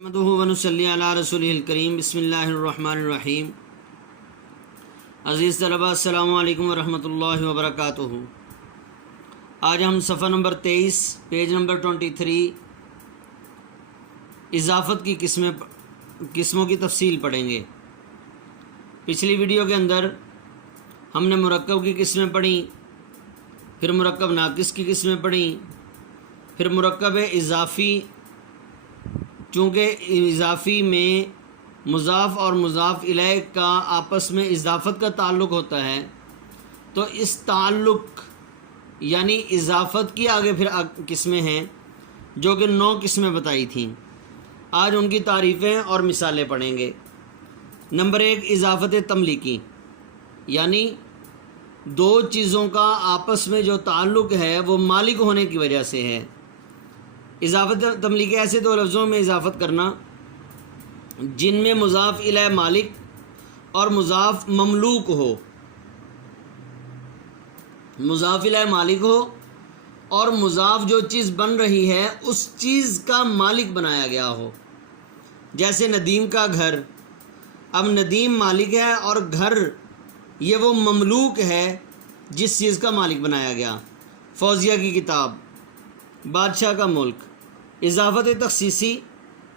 نحمدہ ونصلی علی رسولہ الکریم بسم اللہ الرحمن الرحیم۔ عزیز طلباء السلام علیکم ورحمۃ اللہ وبرکاتہ۔ آج ہم صفحہ نمبر 23 پیج نمبر 23 اضافت کی قسموں کی تفصیل پڑھیں گے۔ پچھلی ویڈیو کے اندر ہم نے مرکب کی قسمیں پڑھیں، پھر مرکب ناقص کی قسمیں پڑھیں، پھر مرکب اضافی، چونکہ اضافی میں مضاف اور مضاف الیہ کا آپس میں اضافت کا تعلق ہوتا ہے، تو اس تعلق یعنی اضافت کی آگے پھر قسمیں ہیں جو کہ 9 قسمیں بتائی تھیں۔ آج ان کی تعریفیں اور مثالیں پڑھیں گے۔ نمبر 1 اضافت تملیکی، یعنی دو چیزوں کا آپس میں جو تعلق ہے وہ مالک ہونے کی وجہ سے ہے۔ اضافت تملیکی ایسے دو لفظوں میں اضافت کرنا جن میں مضاف الیہ مالک اور مضاف مملوک ہو، مضاف الیہ مالک ہو اور مضاف جو چیز بن رہی ہے اس چیز کا مالک بنایا گیا ہو، جیسے ندیم کا گھر۔ اب ندیم مالک ہے اور گھر یہ وہ مملوک ہے جس چیز کا مالک بنایا گیا۔ فوزیہ کی کتاب، بادشاہ کا ملک۔ اضافت تخصیصی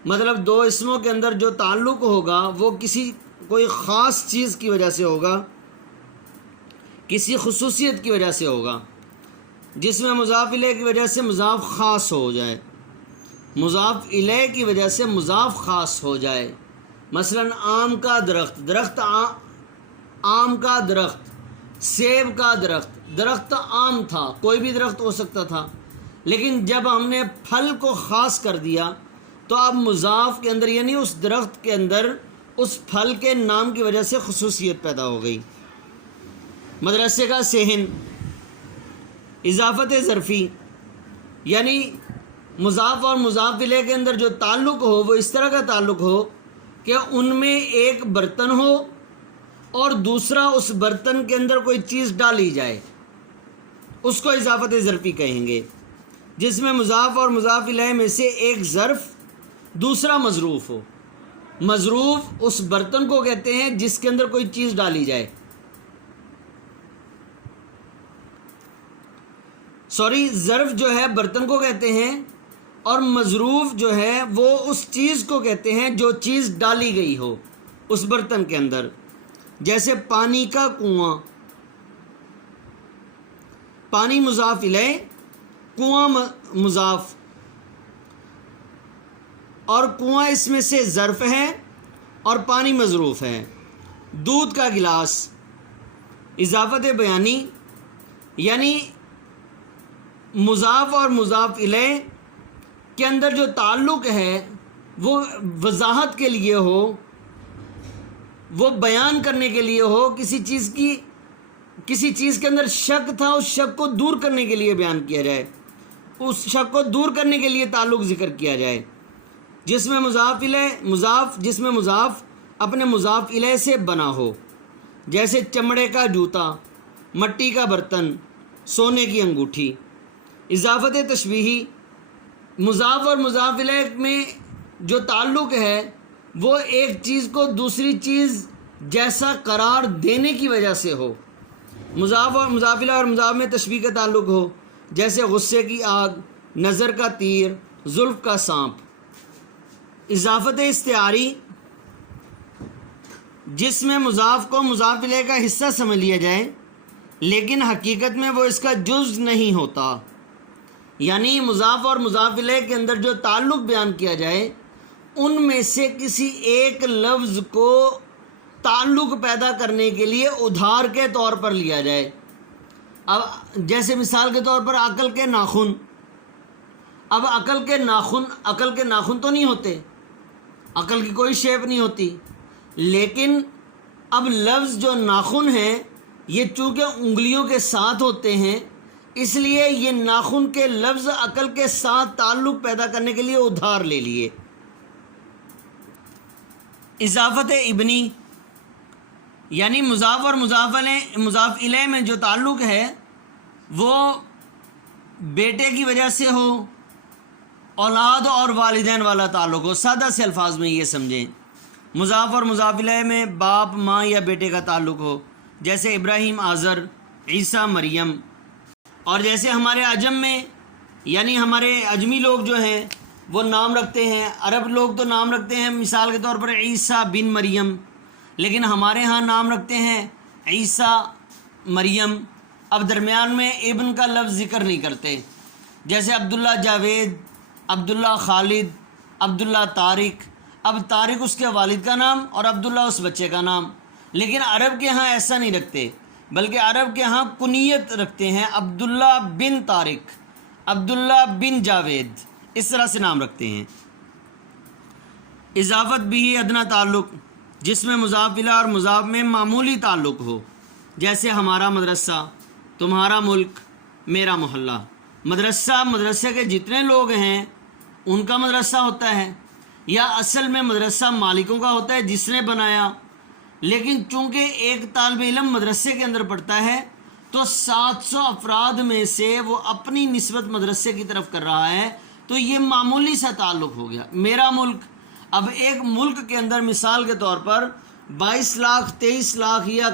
مطلب دو اسموں کے اندر جو تعلق ہوگا وہ کوئی خاص چیز کی وجہ سے ہوگا، کسی خصوصیت کی وجہ سے ہوگا، جس میں مضاف الیہ کی وجہ سے مضاف خاص ہو جائے، مضاف الیہ کی وجہ سے مضاف خاص ہو جائے۔ مثلا آم کا درخت، آم کا درخت، سیب کا درخت عام تھا، کوئی بھی درخت ہو سکتا تھا، لیکن جب ہم نے پھل کو خاص کر دیا تو اب مضاف کے اندر یعنی اس درخت کے اندر اس پھل کے نام کی وجہ سے خصوصیت پیدا ہو گئی۔ مدرسے کا صحن۔ اضافت ظرفی، یعنی مضاف اور مضاف الیہ کے اندر جو تعلق ہو وہ اس طرح کا تعلق ہو کہ ان میں ایک برتن ہو اور دوسرا اس برتن کے اندر کوئی چیز ڈالی جائے، اس کو اضافت ظرفی کہیں گے، جس میں مضاف اور مضاف الیہ میں سے ایک ظرف دوسرا مظروف ہو۔ مظروف اس برتن کو کہتے ہیں جس کے اندر کوئی چیز ڈالی جائے، ظرف جو ہے برتن کو کہتے ہیں اور مظروف جو ہے وہ اس چیز کو کہتے ہیں جو چیز ڈالی گئی ہو اس برتن کے اندر، جیسے پانی کا کنواں۔ پانی مضاف الیہ، کنواں مضاف، اور کنواں اس میں سے ظرف ہے اور پانی مظروف ہے۔ دودھ کا گلاس۔ اضافت بیانی، یعنی مضاف اور مضاف الیہ کے اندر جو تعلق ہے وہ وضاحت کے لیے ہو، وہ بیان کرنے کے لیے ہو، کسی چیز کے اندر شک تھا اس شک کو دور کرنے کے لیے بیان کیا جائے، اس شک کو دور کرنے کے لیے تعلق ذکر کیا جائے، جس میں مضاف اپنے مضاف الیہ سے بنا ہو، جیسے چمڑے کا جوتا، مٹی کا برتن، سونے کی انگوٹھی۔ اضافت تشبیہی، مضاف اور مضاف الیہ میں جو تعلق ہے وہ ایک چیز کو دوسری چیز جیسا قرار دینے کی وجہ سے ہو، مضاف الیہ اور مضاف میں تشبیہ کا تعلق ہو، جیسے غصے کی آگ، نظر کا تیر، زلف کا سانپ۔ اضافت استعاری، جس میں مضاف کو مضاف الیہ کا حصہ سمجھ لیا جائے لیکن حقیقت میں وہ اس کا جز نہیں ہوتا، یعنی مضاف اور مضاف الیہ کے اندر جو تعلق بیان کیا جائے ان میں سے کسی ایک لفظ کو تعلق پیدا کرنے کے لیے ادھار کے طور پر لیا جائے۔ اب جیسے مثال کے طور پر عقل کے ناخن۔ اب عقل کے ناخن تو نہیں ہوتے، عقل کی کوئی شیپ نہیں ہوتی، لیکن اب لفظ جو ناخن ہیں یہ چونکہ انگلیوں کے ساتھ ہوتے ہیں اس لیے یہ ناخن کے لفظ عقل کے ساتھ تعلق پیدا کرنے کے لیے ادھار لے لیے۔ اضافت ابنی، یعنی مضاف اور مضاف الیہ میں جو تعلق ہے وہ بیٹے کی وجہ سے ہو اولاد اور والدین والا تعلق ہو. سادہ سے الفاظ میں یہ سمجھیں. مضاف اور مضاف الیہ میں باپ ماں یا بیٹے کا تعلق ہو، جیسے ابراہیم آزر، عیسیٰ مریم. اور جیسے ہمارے عجم میں یعنی ہمارے اجمی لوگ جو ہیں وہ نام رکھتے ہیں، عرب لوگ تو نام رکھتے ہیں مثال کے طور پر عیسیٰ بن مریم، لیکن ہمارے ہاں نام رکھتے ہیں عیسیٰ مریم. اب درمیان میں ابن کا لفظ ذکر نہیں کرتے، جیسے عبداللہ جاوید، عبداللہ خالد، عبداللہ طارق. اب طارق اس کے والد کا نام اور عبداللہ اس بچے کا نام. لیکن عرب کے ہاں ایسا نہیں رکھتے، بلکہ عرب کے ہاں کنیت رکھتے ہیں، عبداللہ بن طارق، عبداللہ بن جاوید، اس طرح سے نام رکھتے ہیں. اضافت بھی ادنا تعلق، جس میں مضاف الیہ اور مضاف میں معمولی تعلق ہو، جیسے ہمارا مدرسہ، تمہارا ملک، میرا محلہ. مدرسے کے جتنے لوگ ہیں ان کا مدرسہ ہوتا ہے، یا اصل میں مدرسہ مالکوں کا ہوتا ہے جس نے بنایا. لیکن چونکہ ایک طالب علم مدرسے کے اندر پڑھتا ہے تو 700 افراد میں سے وہ اپنی نسبت مدرسے کی طرف کر رہا ہے، تو یہ معمولی سا تعلق ہو گیا. میرا ملک، اب ایک ملک کے اندر مثال کے طور پر 22 لاکھ 23 لاکھ یا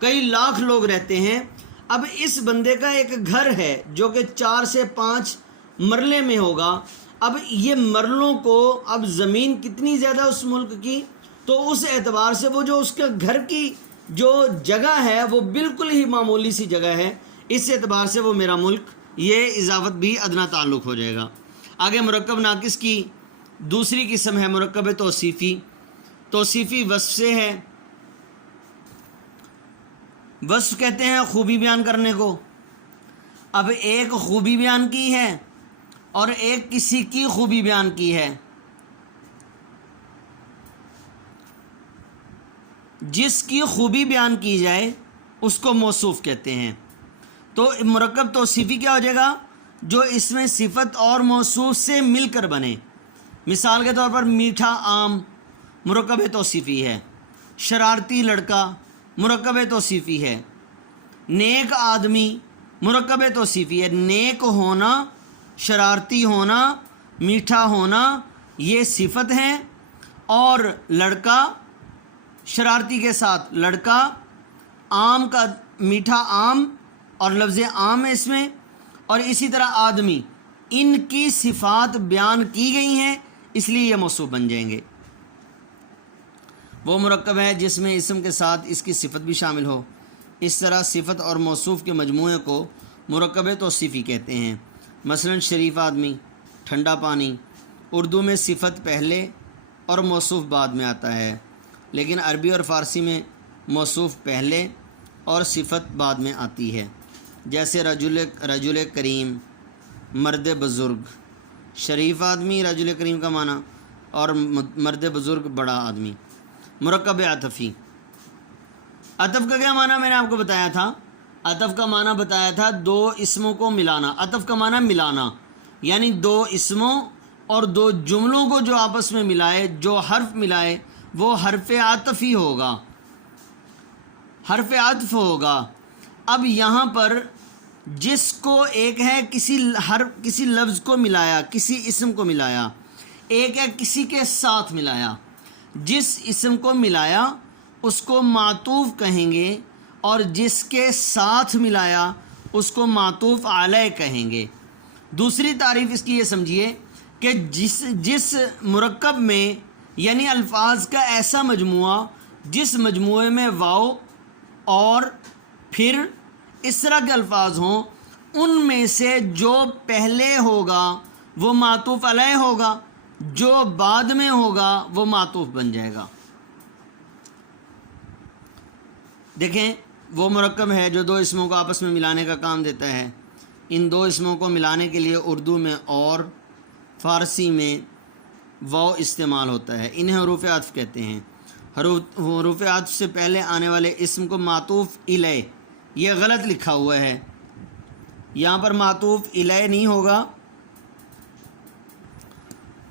کئی لاکھ لوگ رہتے ہیں. اب اس بندے کا ایک گھر ہے جو کہ 4 سے 5 مرلے میں ہوگا. اب یہ مرلوں کو، اب زمین کتنی زیادہ اس ملک کی، تو اس اعتبار سے وہ جو اس کے گھر کی جو جگہ ہے وہ بالکل ہی معمولی سی جگہ ہے، اس اعتبار سے وہ میرا ملک. یہ اضافت بھی ادنا تعلق ہو جائے گا. آگے مرکب ناقص کی دوسری قسم ہے مرکب توصیفی. توصیفی وصف سے ہے. وصف کہتے ہیں خوبی بیان کرنے کو. اب ایک خوبی بیان کی ہے اور ایک کسی کی خوبی بیان کی ہے. جس کی خوبی بیان کی جائے اس کو موصوف کہتے ہیں. تو مرکب توصیفی کیا ہو جائے گا؟ جو اس میں صفت اور موصوف سے مل کر بنے. مثال کے طور پر میٹھا آم مرکب توصیفی ہے، شرارتی لڑکا مرکب توصیفی ہے، نیک آدمی مرکب توصیفی ہے. نیک ہونا، شرارتی ہونا، میٹھا ہونا یہ صفت ہیں، اور لڑکا شرارتی کے ساتھ لڑکا، آم کا میٹھا آم اور لفظ عام ہے اس میں، اور اسی طرح آدمی، ان کی صفات بیان کی گئی ہیں اس لیے یہ موصوف بن جائیں گے. وہ مرکب ہے جس میں اسم کے ساتھ اس کی صفت بھی شامل ہو. اس طرح صفت اور موصوف کے مجموعے کو مرکب توصیفی کہتے ہیں. مثلا شریف آدمی، ٹھنڈا پانی. اردو میں صفت پہلے اور موصوف بعد میں آتا ہے، لیکن عربی اور فارسی میں موصوف پہلے اور صفت بعد میں آتی ہے. جیسے رجل کریم، مرد بزرگ. شریف آدمی رجل کریم کا معنی، اور مرد بزرگ بڑا آدمی. مرکب عطفی. عطف کا کیا معنی میں نے آپ کو بتایا تھا؟ عطف کا معنی بتایا تھا دو اسموں کو ملانا. عطف کا معنی ملانا، یعنی دو اسموں اور دو جملوں کو جو آپس میں ملائے، جو حرف ملائے وہ حرف عطف ہی ہوگا، حرف عطف ہوگا. اب یہاں پر جس کو ایک ہے کسی لفظ کو ملایا، کسی اسم کو ملایا، ایک ہے کسی کے ساتھ ملایا. جس اسم کو ملایا اس کو معطوف کہیں گے، اور جس کے ساتھ ملایا اس کو معطوف علیہ کہیں گے. دوسری تعریف اس کی یہ سمجھیے کہ جس مرکب میں، یعنی الفاظ کا ایسا مجموعہ جس مجموعے میں واو اور پھر اس طرح کے الفاظ ہوں، ان میں سے جو پہلے ہوگا وہ معطوف علیہ ہوگا، جو بعد میں ہوگا وہ معطوف بن جائے گا. دیکھیں وہ مرکب ہے جو دو اسموں کو آپس میں ملانے کا کام دیتا ہے. ان دو اسموں کو ملانے کے لیے اردو میں اور فارسی میں واو استعمال ہوتا ہے. انہیں حروف عطف کہتے ہیں. حروف عطف سے پہلے آنے والے اسم کو معطوف الیہ، یہ غلط لکھا ہوا ہے، یہاں پر معطوف الیہ نہیں ہوگا،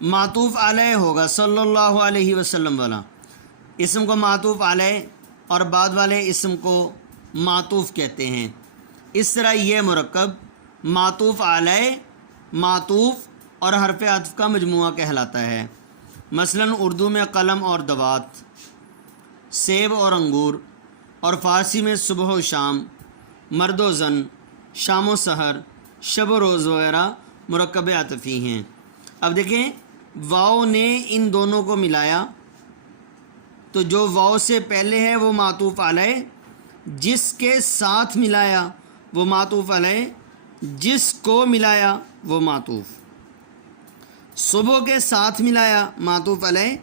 معطوف علیہ ہوگا. صلی اللہ علیہ وسلم والا اسم کو معطوف علیہ اور بعد والے اسم کو معطوف کہتے ہیں. اس طرح یہ مرکب معطوف علیہ، معطوف اور حرف عطف کا مجموعہ کہلاتا ہے۔ مثلاً اردو میں قلم اور دوات، سیب اور انگور، اور فارسی میں صبح و شام، مرد و زن، شام و سحر، شب و روز وغیرہ مرکب عطفی ہیں۔ اب دیکھیں واؤ نے ان دونوں کو ملایا، تو جو واؤ سے پہلے ہے وہ معطوف علیہ، جس کے ساتھ ملایا وہ معطوف علیہ، جس کو ملایا وہ معطوف۔ صبح کے ساتھ ملایا معطوف علیہ،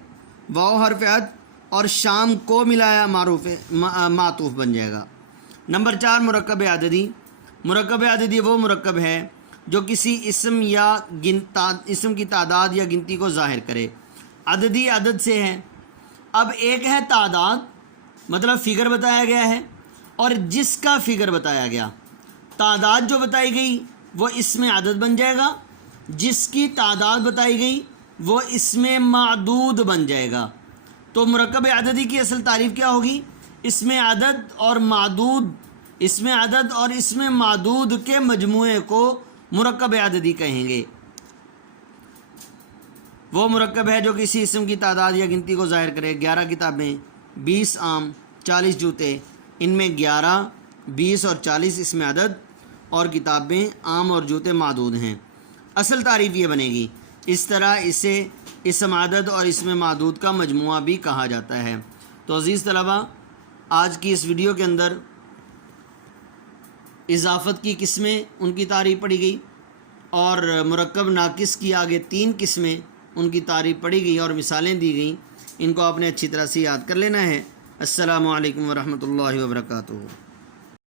واؤ حرف عطف، اور شام کو ملایا معطوف بن جائے گا۔ نمبر 4 مرکب عددی۔ مرکب عددی وہ مرکب ہے جو کسی اسم یا اسم کی تعداد یا گنتی کو ظاہر کرے۔ عددی عدد سے ہے۔ اب ایک ہے تعداد، مطلب فگر بتایا گیا ہے، اور جس کا فگر بتایا گیا۔ تعداد جو بتائی گئی وہ اسم عدد بن جائے گا، جس کی تعداد بتائی گئی وہ اسم معدود بن جائے گا۔ تو مرکب عددی کی اصل تعریف کیا ہوگی؟ اسم عدد اور اسم معدود کے مجموعے کو مرکب عددی کہیں گے۔ وہ مرکب ہے جو کسی اسم کی تعداد یا گنتی کو ظاہر کرے۔ 11 کتابیں، 20 آم، 40 جوتے، ان میں 11، 20 اور 40 اسم عدد اور کتابیں، آم اور جوتے معدود ہیں۔ اصل تعریف یہ بنے گی۔ اس طرح اسے اسم عدد اور اسم معدود کا مجموعہ بھی کہا جاتا ہے۔ تو عزیز طلبہ، آج کی اس ویڈیو کے اندر اضافت کی قسمیں، ان کی تعریف پڑھی گئی، اور مرکب ناقص کی آگے 3 قسمیں، ان کی تعریف پڑھی گئی اور مثالیں دی گئیں۔ ان کو آپ نے اچھی طرح سے یاد کر لینا ہے۔ السلام علیکم ورحمۃ اللہ وبرکاتہ۔